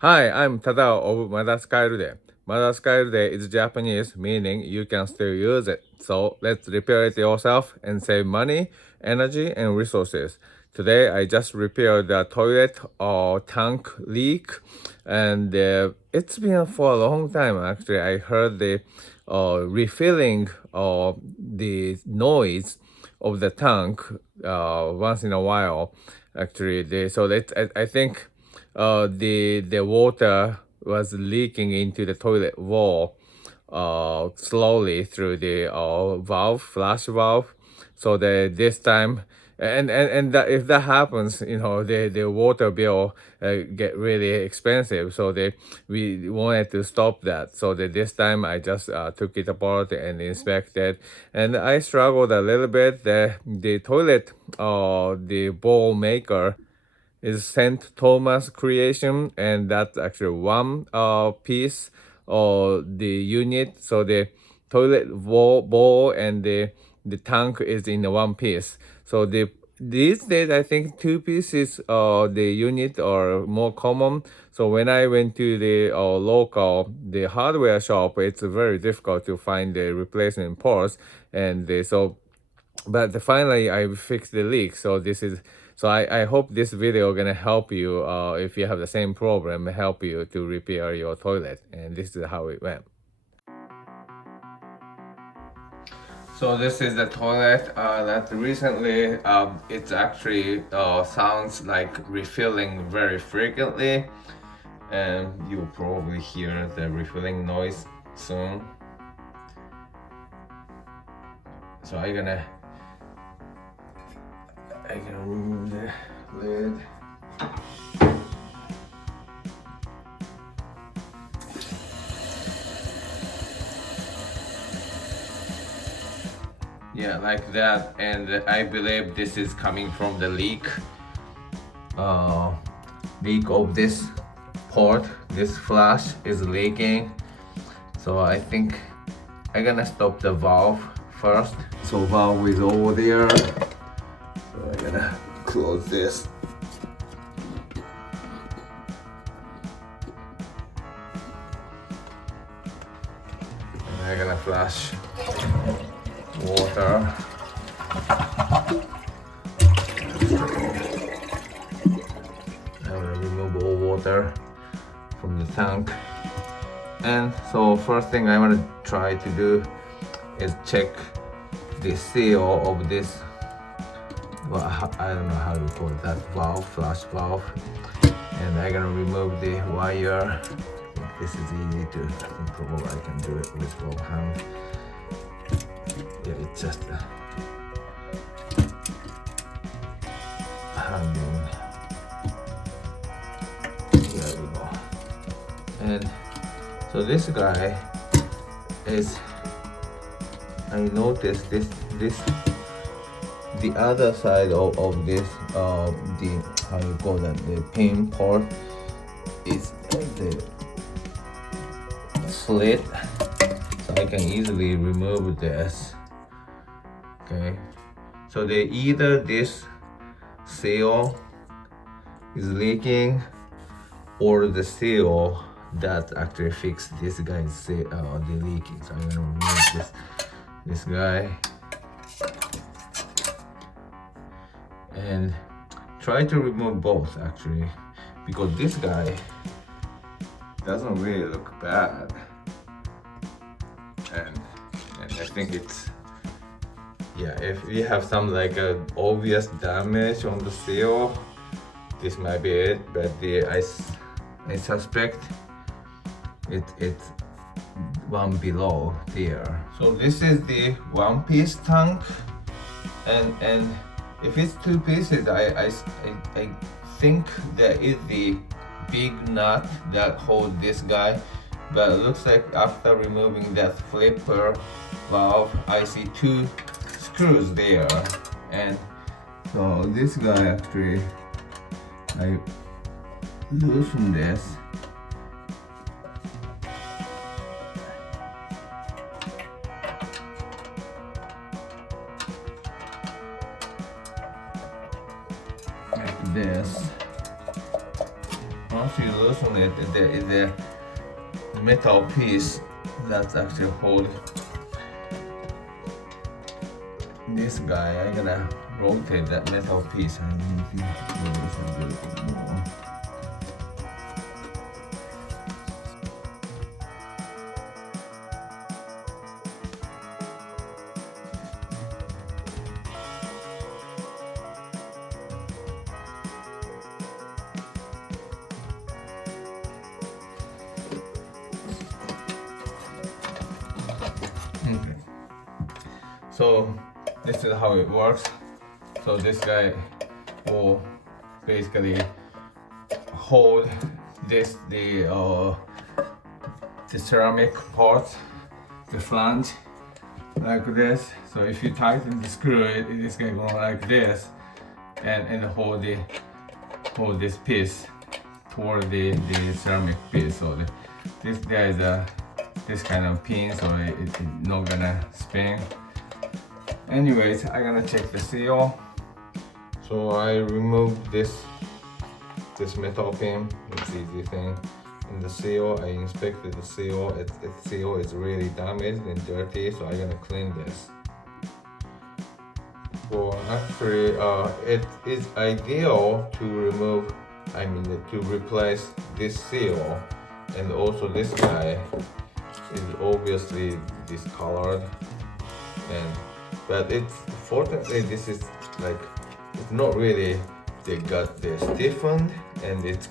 Hi, I'm Tadao of Madaskarude. Madaskarude is Japanese, meaning you can still use it. So let's repair it yourself and save money, energy, and resources. Today, I just repaired the toilet tank leak, and it's been for a long time. Actually, I heard the refilling the noise of the tank once in a while. Actually, I think the water was leaking into the toilet wall slowly through the flash valve. So this time, and that if that happens, the water bill get really expensive. So we wanted to stop that. So this time I just took it apart and inspected, and I struggled a little bit. The toilet, the bowl maker is Saint Thomas creation, and that's actually one piece of the unit. So the toilet bowl and the tank is in the one piece. So these days I think two pieces the unit are more common. So when I went to the local the hardware shop, it's very difficult to find the replacement parts, and but finally I fixed the leak. So I hope this video gonna help you if you have the same problem, help you to repair your toilet, and this is how it went. So this is the toilet that recently it actually sounds like refilling very frequently, and you'll probably hear the refilling noise soon. So I gonna remove the lid. Yeah, like that, and I believe this is coming from the uh, leak of this port. This flash is leaking, so I think I'm gonna stop the valve first. So valve is over there, so I'm gonna close this. And I'm gonna flash water. I'm gonna remove all water from the tank. And so first thing I want to try to do is check the seal of this, well, I don't know how to call it, that valve, flash valve. And I'm gonna remove the wire. I think this is easy to, I think probably I can do it with both hands. Yeah, it's just hanging. Here we go. And so this guy is, I noticed the other side of this the, how you call that, the pin part is the slit, so I can easily remove this. Okay, so either this seal is leaking or the seal that actually fixed this guy's the leaking. So I'm gonna remove this guy and try to remove both actually, because this guy doesn't really look bad, and I think it's, yeah, if we have some like a obvious damage on the seal, this might be it, but I suspect it's one below there. So this is the one piece tank, and if it's two pieces, I think there is the big nut that holds this guy, but it looks like after removing that flipper valve, I see two screws there. And so this guy actually, I loosen this. Like this. Once you loosen it, the metal piece that's actually hold this guy. I'm gonna rotate that metal piece and if you loosen it a bit more. Okay. So this is how it works. So this guy will basically hold the ceramic part, the flange, like this. So if you tighten the screw, this guy going like this, and hold this piece toward the ceramic piece. So there is this kind of pin, so it's not gonna spin. Anyways, I'm gonna check the seal. So I removed this metal pin. It's easy thing. And the seal, I inspected the seal. Its seal is really damaged and dirty, so I'm gonna clean this. Well, actually, it is ideal to remove, to replace this seal, and also this guy is obviously discolored, but it's fortunately this is like it's not really they stiffened and it's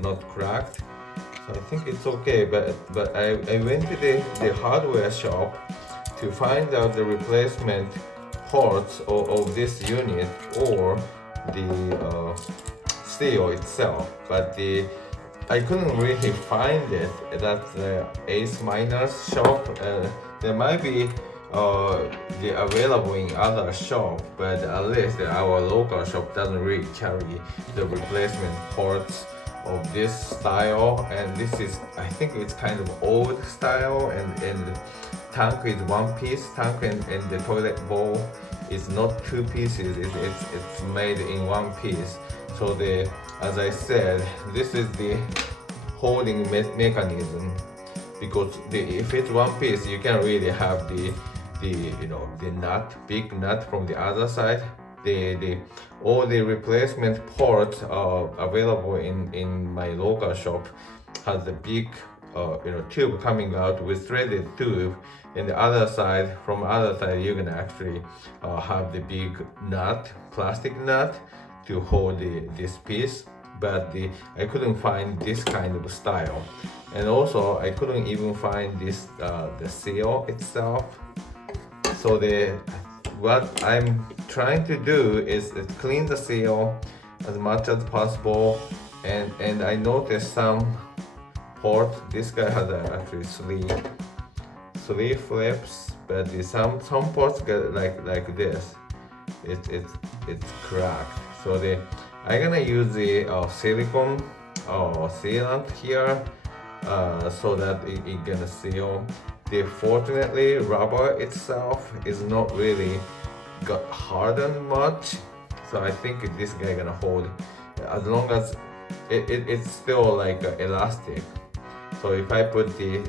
not cracked, so I think it's okay. But I went to the hardware shop to find out the replacement parts of this unit or the seal itself, but I couldn't really find it at the Ace Miners shop. There might be the available in other shop, but at least our local shop doesn't really carry the replacement parts of this style. And this is, I think it's kind of old style, and the tank is one piece tank, and the toilet bowl is not two pieces. It's made in one piece. So as I said, this is the holding mechanism, because if it's one piece, you can really have the big nut from the other side. All the replacement parts available in my local shop has the big tube coming out with threaded tube, and the other side, from other side, you can actually have the big nut, plastic nut, to hold this piece. But I couldn't find this kind of style, and also I couldn't even find this the seal itself. So what I'm trying to do is clean the seal as much as possible, and I noticed some port. This guy has actually sleeve flips, but some ports get like this. It's cracked. So I'm gonna use the silicone sealant here, so that it gonna seal. Fortunately, rubber itself is not really got hardened much, so I think this guy gonna hold as long as it's still like elastic. So if I put the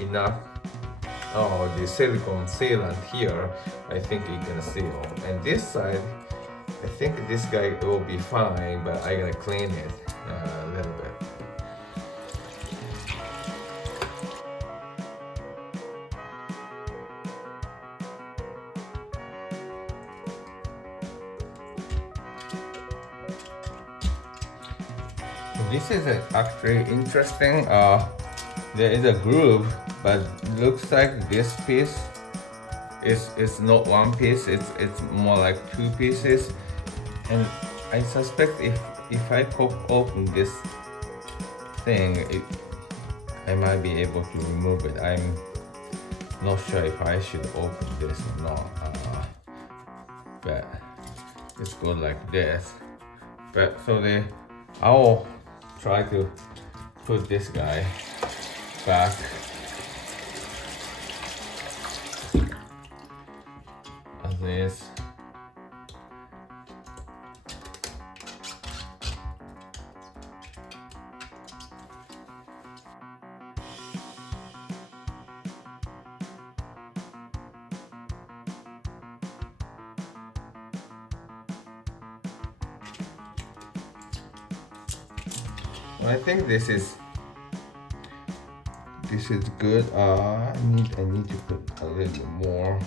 enough the silicone sealant here, I think it can seal. And this side, I think this guy will be fine, but I'm gonna clean it a little bit. This is actually interesting. There is a groove, but looks like this piece is not one piece. It's more like two pieces, and I suspect if I pop open this thing, I might be able to remove it. I'm not sure if I should open this or not, but it's good like this. But so I'll try to put this guy back. As is. I think this is good. I need to put a little bit more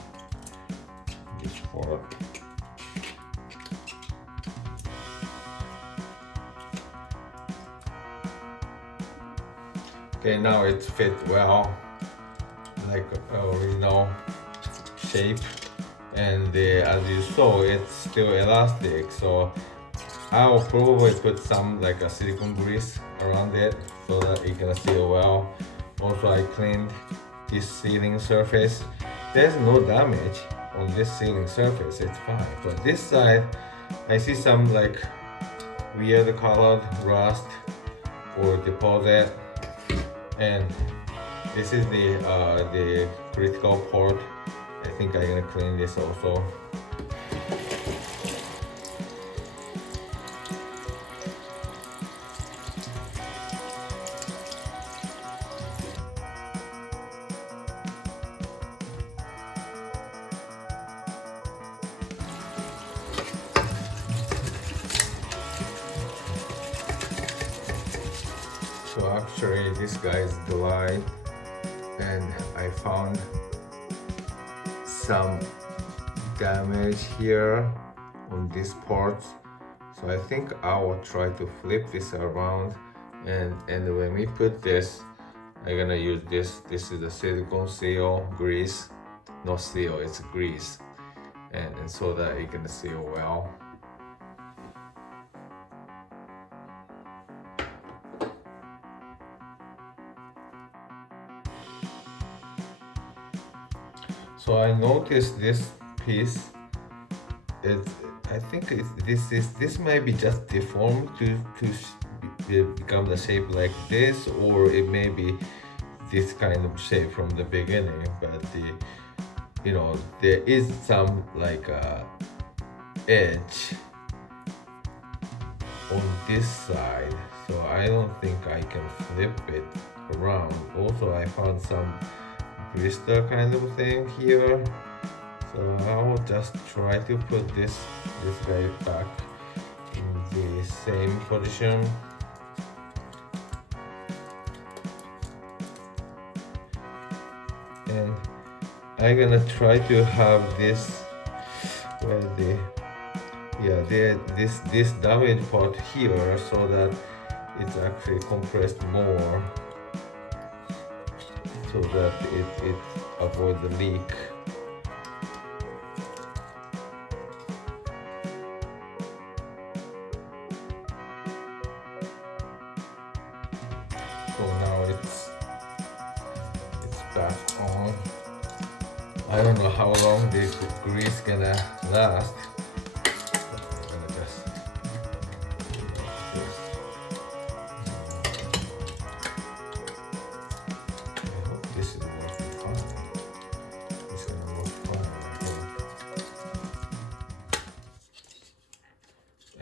this part. Okay, now it fit well, like original shape, and as you saw, it's still elastic. So I'll probably put some like a silicone grease around it so that it can seal well. Also, I cleaned this sealing surface. There's no damage on this sealing surface, it's fine. But this side, I see some like weird colored rust or deposit, and this is the critical part. I think I'm gonna clean this also. So actually this guy is dry, and I found some damage here on this part. So I think I will try to flip this around, and when we put this, I'm gonna use this. This is the silicone seal grease, not seal, it's grease, and so that it can seal well. So I noticed this piece. I think this might be just deformed to become the shape like this, or it may be this kind of shape from the beginning. But there is some like edge on this side, so I don't think I can flip it around. Also, I found some blister kind of thing here, so I will just try to put this guy back in the same position. And I'm gonna try to have this this damaged part here, so that it's actually compressed more, so that it avoids the leak. So now it's back on. I don't know how long this grease gonna last. I'm gonna just I hope this is working fine. It's gonna work fine, I hope.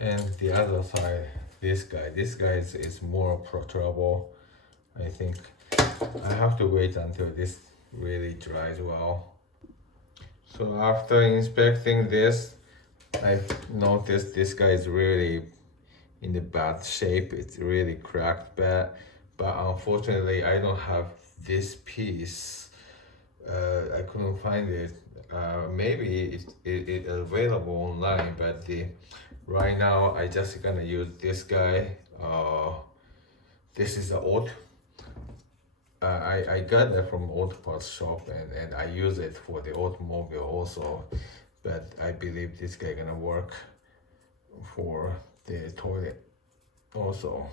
And the other side, this guy is more trouble. I think I have to wait until this really dries well. So after inspecting this, I noticed this guy is really in the bad shape. It's really cracked bad, but unfortunately I don't have this piece. I couldn't find it. Maybe it's available online, but right now I just gonna use this guy. This is the old. I got that from auto parts shop, and I use it for the automobile also, but I believe this guy gonna work for the toilet also.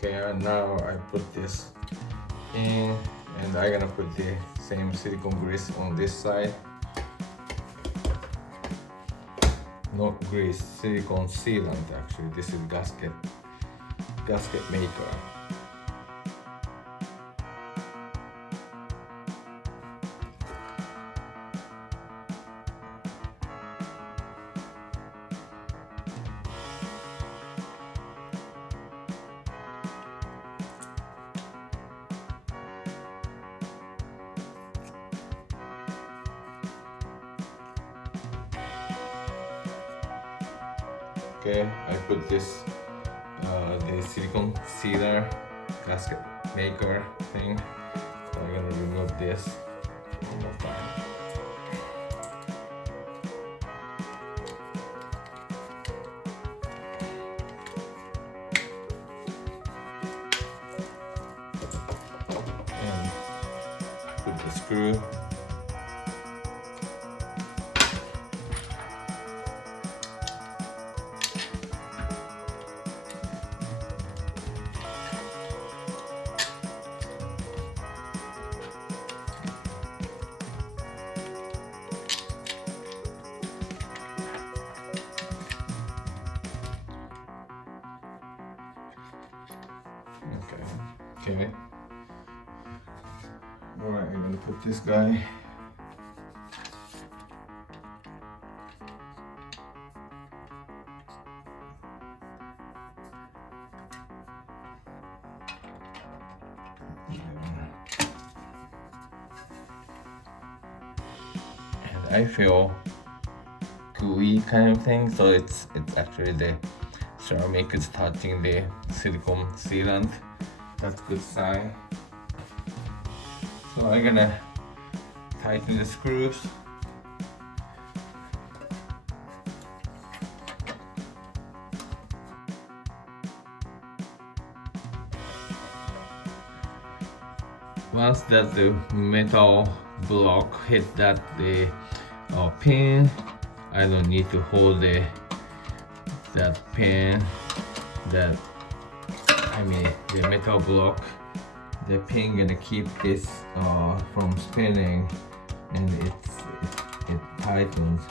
Okay, and now I put this in, and I'm gonna put the same silicone grease on this side. not grease, silicone sealant actually. This is gasket maker. Okay, I put this the silicone sealer gasket maker thing. So I'm gonna remove this one more time. And put the screw. Okay. Alright, I'm gonna put this guy. And I feel gooey kind of thing, so it's actually the ceramic is touching the silicone sealant. That's a good sign. So I'm gonna tighten the screws. Once that the metal block hit that the pin, I don't need to hold that pin, the metal block. The pin gonna keep this from spinning, and it tightens.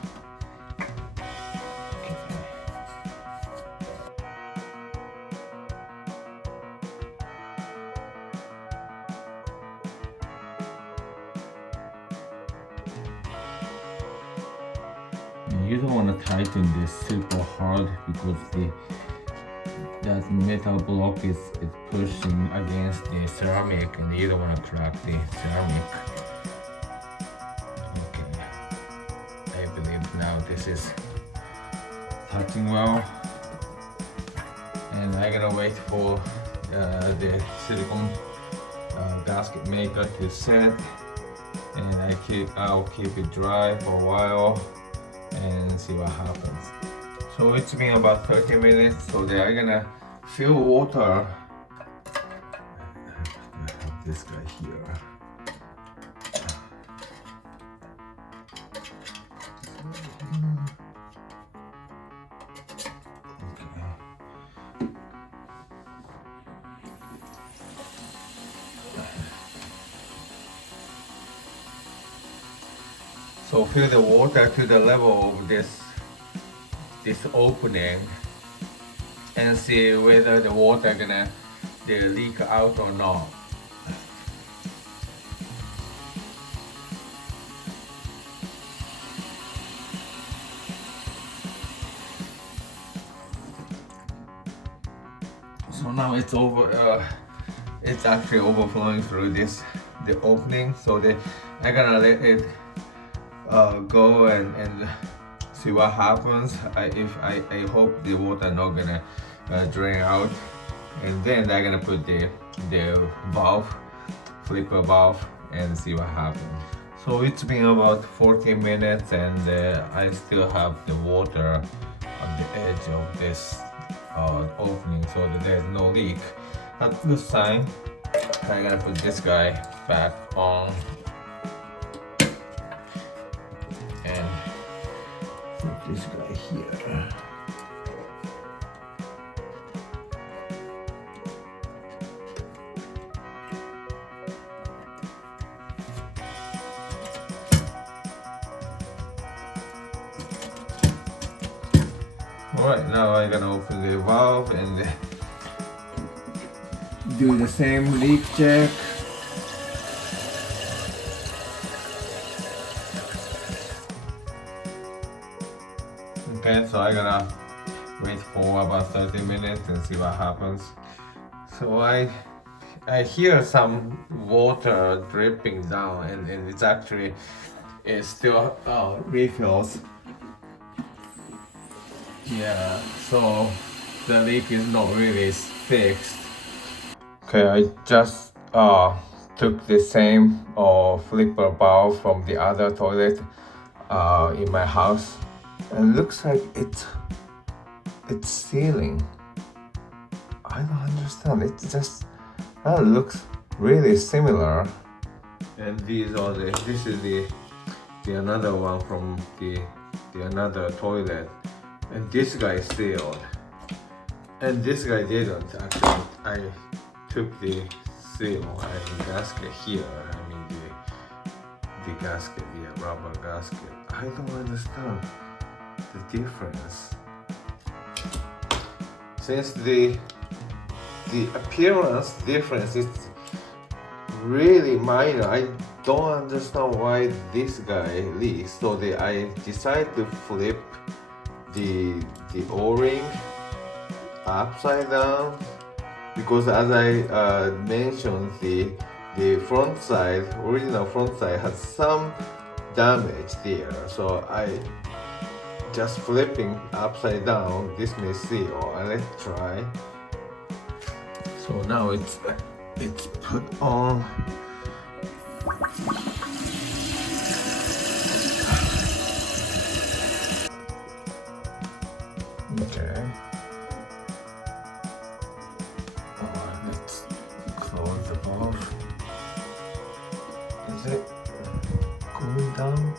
You don't want to tighten this super hard because that metal block is pushing against the ceramic, and you don't want to crack the ceramic. Okay, I believe now this is touching well, and I'm gonna wait for the silicone gasket maker to set, and I'll keep it dry for a while and see what happens. So it's been about 30 minutes, so they are gonna fill water. I have this guy here. So fill the water to the level of this opening, and see whether the water gonna leak out or not. So now it's it's actually overflowing through the opening. So I'm gonna let it go and see what happens. I hope the water not gonna drain out, and then I'm gonna put the valve, flipper valve, and see what happens. So it's been about 40 minutes, and I still have the water on the edge of this opening, so that there's no leak. That's a good sign. I'm gonna put this guy back on and put this guy here. Alright, now I'm gonna open the valve and do the same leak check. Okay, so I'm gonna wait for about 30 minutes and see what happens. So I hear some water dripping down and it's actually still refills. Yeah, so the leak is not really fixed. Okay, I just took the same flipper valve from the other toilet in my house, and looks like it's sealing. I don't understand. It's just that looks really similar. And this is the another one from the another toilet, and this guy sealed, and this guy didn't. Actually, I took the seal and gasket here. I mean the gasket, the rubber gasket. I don't understand the difference. Since the appearance difference is really minor, I don't understand why this guy leaks. So I decided to flip the O-ring upside down, because as I mentioned, the front side, original front side, has some damage there. So I just flipping upside down. This may seal. Let's try. So now it's put on. Okay. Let's close the valve. Is it going down?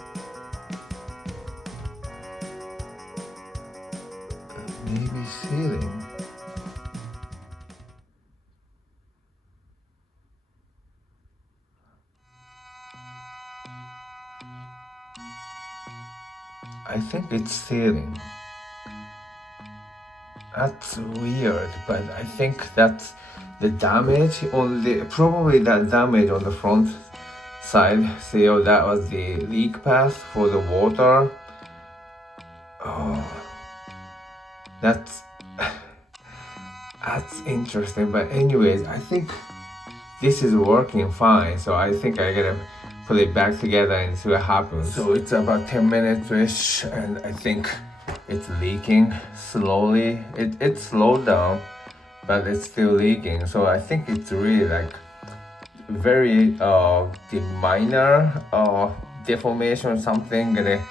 Maybe sealing. I think it's sealing. That's weird, but I think that's the damage on probably that damage on the front side seal. That was the leak path for the water. Oh, that's interesting. But anyways, I think this is working fine. So I think I gotta put it back together and see what happens. So it's about 10 minutes-ish, and I think it's leaking slowly. It slowed down, but it's still leaking. So I think it's really like very the minor deformation, something gonna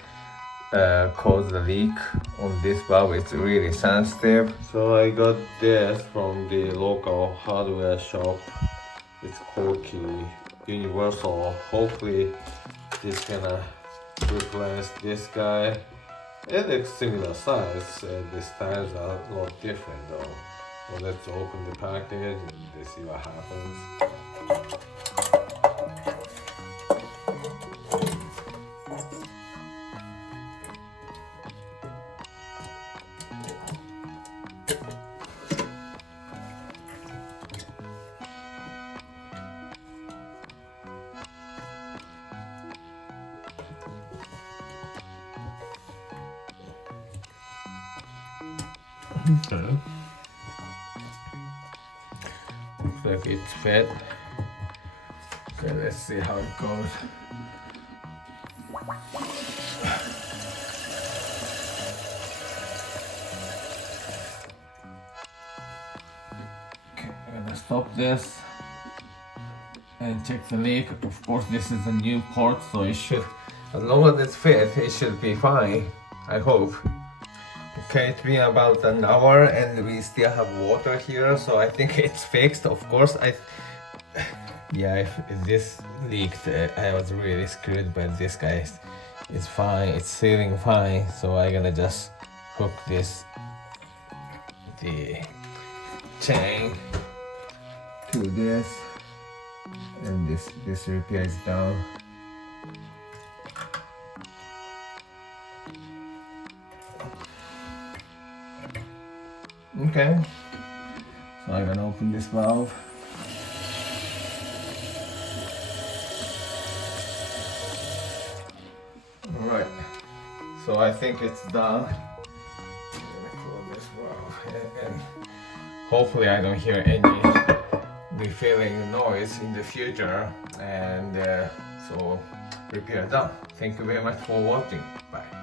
cause the leak on this valve. It's really sensitive. So I got this from the local hardware shop. It's Corky Universal. Hopefully this gonna replace this guy. It looks similar size. The styles are a lot different though. So let's open the package and see what happens. Okay. Looks like it's fit. Okay, let's see how it goes. Okay, I'm gonna stop this and check the leak. Of course, this is a new port, so it should, as long as it's fit, it should be fine. I hope. Okay, it's been about an hour and we still have water here, so I think it's fixed. Of course, yeah, if this leaked, I was really screwed, but this guy is fine. It's sealing fine, so I'm gonna just hook the chain to this, and this repair is done. Okay, so I'm gonna open this valve. Alright, so I think it's done. I'm gonna close this valve and hopefully I don't hear any refilling noise in the future, and so repair done. Thank you very much for watching. Bye.